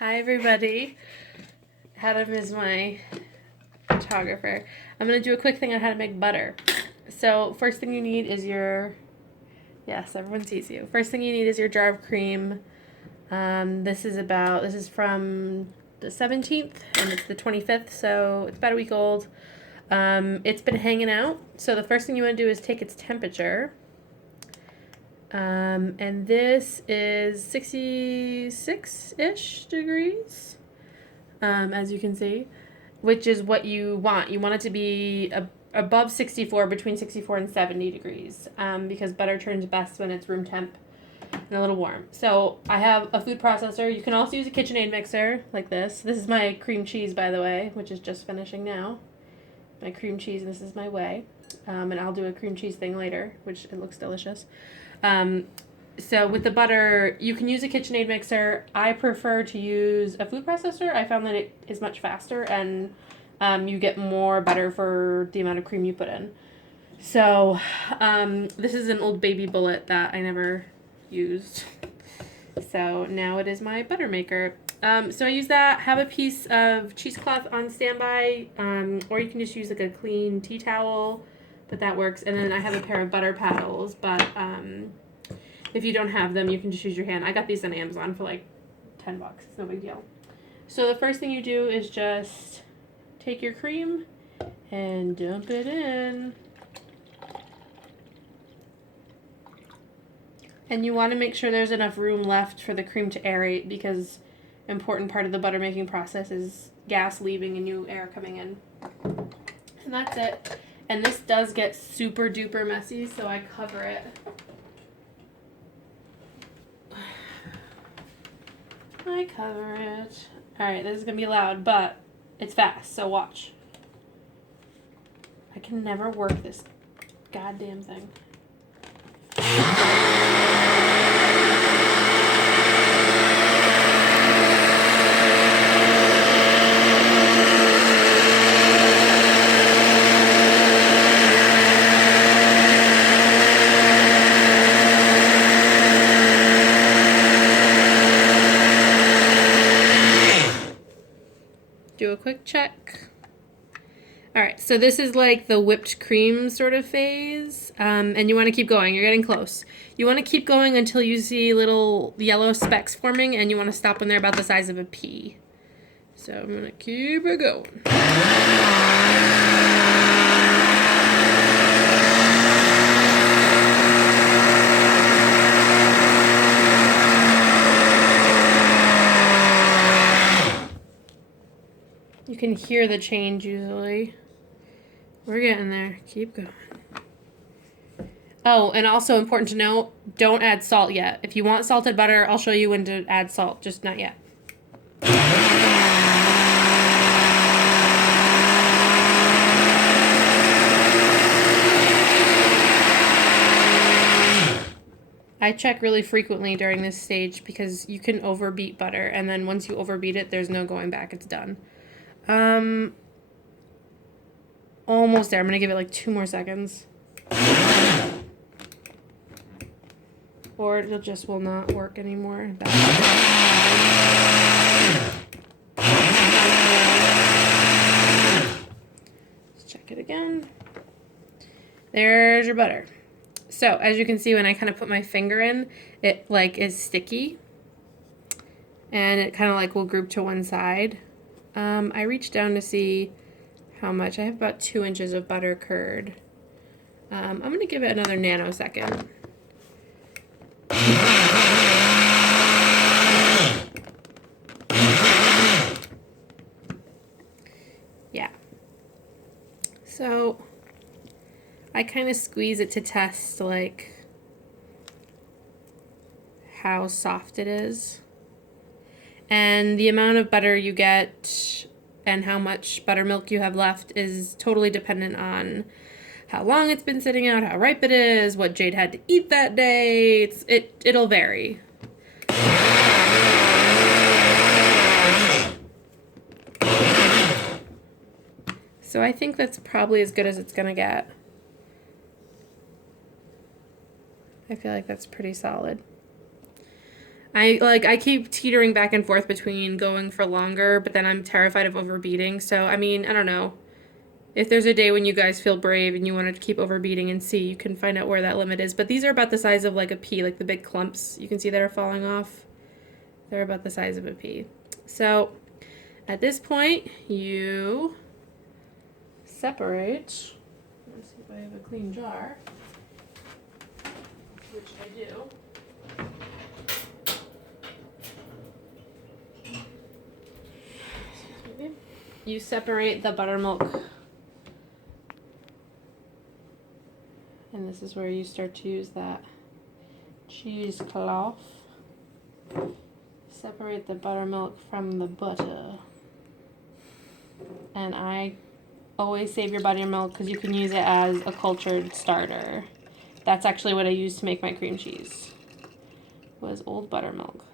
Hi everybody. Adam is my photographer. I'm going to do a quick thing on how to make butter. So first thing you need is yes, everyone sees you. First thing you need is your jar of cream. This is from the 17th and it's the 25th, so it's about a week old. It's been hanging out. So the first thing you want to do is take its temperature. And this is 66-ish degrees, as you can see, which is what you want. You want it to be above 64, between 64 and 70 degrees, because butter turns best when it's room temp and a little warm. So I have a food processor. You can also use a KitchenAid mixer like this. This is my cream cheese, by the way, which is just finishing now. My cream cheese, and this is my whey. And I'll do a cream cheese thing later, which it looks delicious. So with the butter, you can use a KitchenAid mixer. I prefer to use a food processor. I found that it is much faster and you get more butter for the amount of cream you put in. So this is an old baby bullet that I never used. So now it is my butter maker. So I use that, have a piece of cheesecloth on standby, or you can just use like a clean tea towel, but that works. And then I have a pair of butter paddles, but if you don't have them, you can just use your hand. I got these on Amazon for like $10. It's no big deal. So the first thing you do is just take your cream and dump it in. And you want to make sure there's enough room left for the cream to aerate, because important part of the butter making process is gas leaving and new air coming in. And that's it. And this does get super duper messy, so I cover it. I cover it. Alright, this is going to be loud, but it's fast, so watch. I can never work this goddamn thing. Do a quick check. Alright, so this is like the whipped cream sort of phase, and you want to keep going. You're getting close. You want to keep going until you see little yellow specks forming, and you want to stop when they're about the size of a pea. So I'm going to keep it going. You can hear the change usually. We're getting there. Keep going. Oh, and also important to note, don't add salt yet. If you want salted butter, I'll show you when to add salt, just not yet. I check really frequently during this stage because you can overbeat butter, and then once you overbeat it, there's no going back. It's done. Almost there. I'm gonna give it like 2 more seconds. Or it just will not work anymore. Let's check it again. There's your butter. So as you can see, when I kind of put my finger in, it like is sticky, and it kind of like will group to one side. I reached down to see how much. I have about 2 inches of butter curd. I'm going to give it another nanosecond. Yeah. So I kind of squeeze it to test like how soft it is. And the amount of butter you get and how much buttermilk you have left is totally dependent on how long it's been sitting out, how ripe it is, what Jade had to eat that day. It'll vary. So I think that's probably as good as it's gonna get. I feel like that's pretty solid. I keep teetering back and forth between going for longer, but then I'm terrified of overbeating. So, I mean, I don't know. If there's a day when you guys feel brave and you want to keep overbeating and see, you can find out where that limit is. But these are about the size of like a pea, like the big clumps you can see that are falling off. They're about the size of a pea. So at this point, you separate. Let's see if I have a clean jar, which I do. You separate the buttermilk, and this is where you start to use that cheesecloth. Separate the buttermilk from the butter. And I always save your buttermilk because you can use it as a cultured starter. That's actually what I use to make my cream cheese, was old buttermilk.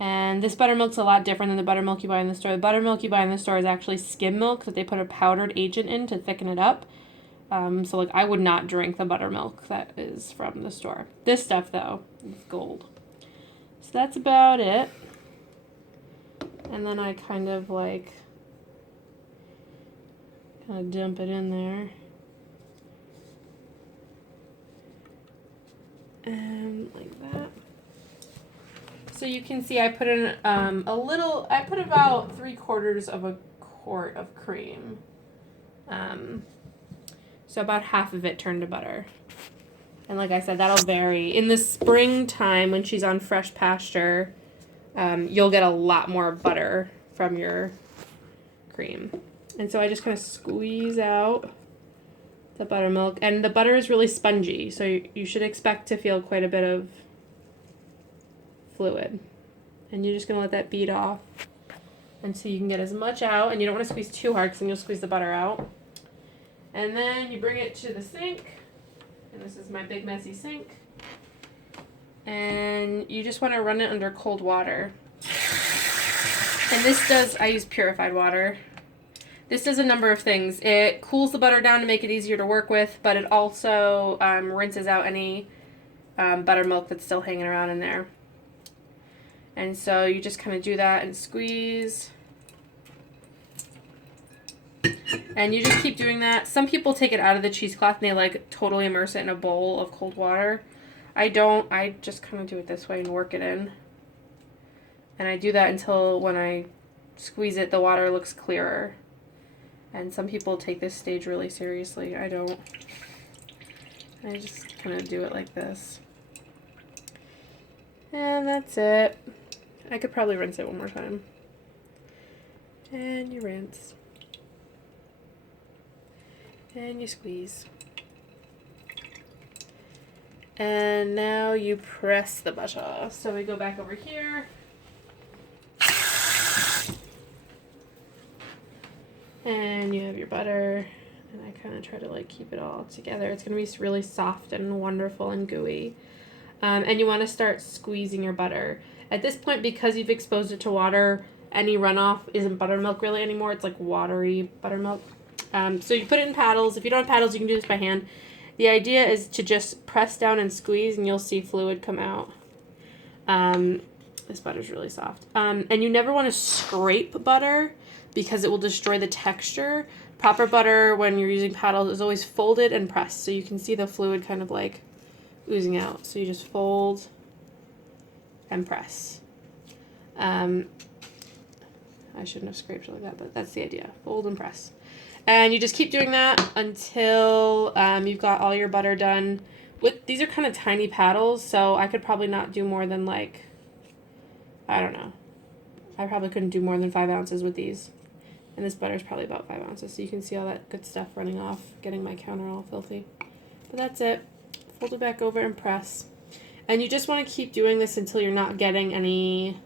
And this buttermilk's a lot different than the buttermilk you buy in the store. The buttermilk you buy in the store is actually skim milk that they put a powdered agent in to thicken it up. So like I would not drink the buttermilk that is from the store. This stuff though is gold. So that's about it. And then I kind of dump it in there. And like that. So you can see I put in I put about 3/4 of a quart of cream. So about half of it turned to butter. And like I said, that'll vary. In the springtime when she's on fresh pasture, you'll get a lot more butter from your cream. And so I just kind of squeeze out the buttermilk. And the butter is really spongy, so you should expect to feel quite a bit of fluid. And you're just going to let that bead off. And so you can get as much out, and you don't want to squeeze too hard because then you'll squeeze the butter out. And then you bring it to the sink. And this is my big messy sink. And you just want to run it under cold water. And I use purified water. This does a number of things. It cools the butter down to make it easier to work with, but it also rinses out any buttermilk that's still hanging around in there. And so you just kind of do that and squeeze. And you just keep doing that. Some people take it out of the cheesecloth and they totally immerse it in a bowl of cold water. I don't. I just kind of do it this way and work it in. And I do that until when I squeeze it, the water looks clearer. And some people take this stage really seriously. I don't. I just kind of do it like this. And that's it. I could probably rinse it one more time. And you rinse. And you squeeze. And now you press the butter. So we go back over here. And you have your butter. And I kind of try to keep it all together. It's going to be really soft and wonderful and gooey. And you want to start squeezing your butter. At this point, because you've exposed it to water, any runoff isn't buttermilk really anymore. It's watery buttermilk. So you put it in paddles. If you don't have paddles, you can do this by hand. The idea is to just press down and squeeze, and you'll see fluid come out. This butter's really soft. And you never want to scrape butter because it will destroy the texture. Proper butter, when you're using paddles, is always folded and pressed. So you can see the fluid kind of oozing out. So you just fold and press. I shouldn't have scraped it like that, but that's the idea. Fold and press. And you just keep doing that until you've got all your butter done. These are kind of tiny paddles, so I could probably not do more than I don't know. I probably couldn't do more than 5 ounces with these. And this butter is probably about 5 ounces, so you can see all that good stuff running off, getting my counter all filthy. But that's it. Fold it back over and press. And you just want to keep doing this until you're not getting any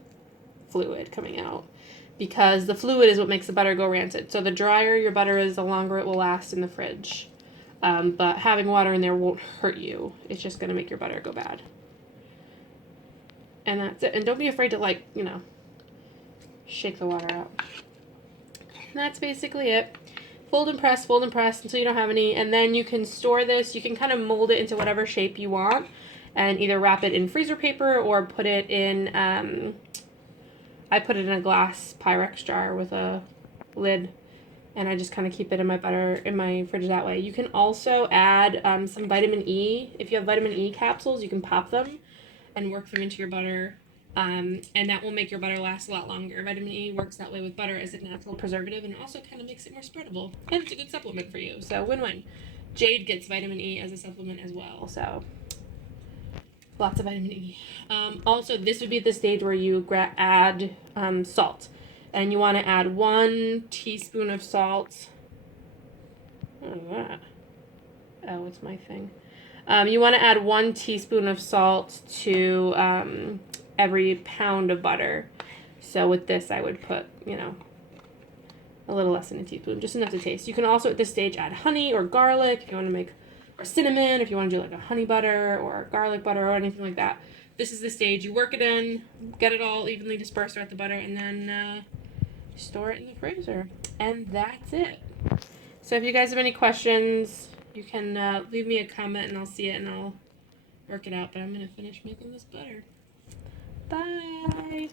fluid coming out, because the fluid is what makes the butter go rancid. So the drier your butter is, the longer it will last in the fridge. But having water in there won't hurt you. It's just going to make your butter go bad. And that's it. And don't be afraid to shake the water out. And that's basically it. Fold and press until you don't have any. And then you can store this. You can kind of mold it into whatever shape you want. and either wrap it in freezer paper or put it in, I put it in a glass Pyrex jar with a lid, and I just kind of keep it in my fridge that way. You can also add some vitamin E. If you have vitamin E capsules, you can pop them and work them into your butter, and that will make your butter last a lot longer. Vitamin E works that way with butter as a natural preservative, and also kind of makes it more spreadable, and it's a good supplement for you. So win-win. Jade gets vitamin E as a supplement as well, so lots of vitamin E. Also, this would be the stage where you add salt. And you want to add 1 teaspoon of salt. Oh, it's my thing. You want to add 1 teaspoon of salt to every pound of butter. So with this, I would put, a little less than a teaspoon, just enough to taste. You can also at this stage add honey or garlic if you want to make, or cinnamon if you want to do like a honey butter or garlic butter or anything like that. This is the stage. You work it in, get it all evenly dispersed throughout the butter, and then store it in the freezer. And that's it. So if you guys have any questions, you can leave me a comment and I'll see it and I'll work it out. But I'm going to finish making this butter. Bye.